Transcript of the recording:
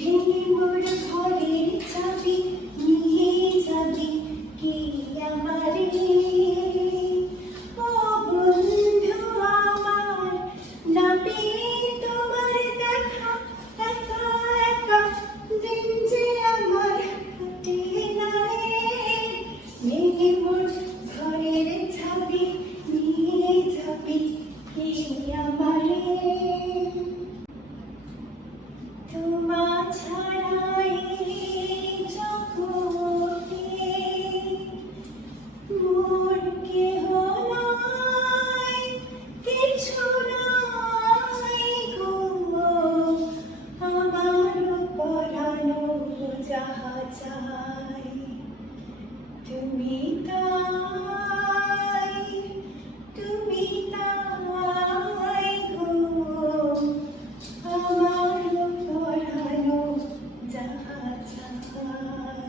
ভেঙে মোর ঘরের চাবি নিয়ে যাবি কে আমারে? ও বন্ধু আমার, না পেয়ে তোমার দেখা, একা একা দিন যে আমার কাটে না রে। ভেঙে মোর ঘরের চাবি নিয়ে যাবি কে আমারে? তোমা ছাড়াই জগতে মোর কেহ নাই, কিছু নাই গো। আমার পরানো যাহা চাই তুমি তাই, তুমি তাই গো। আমার পরানো যাহা চাই।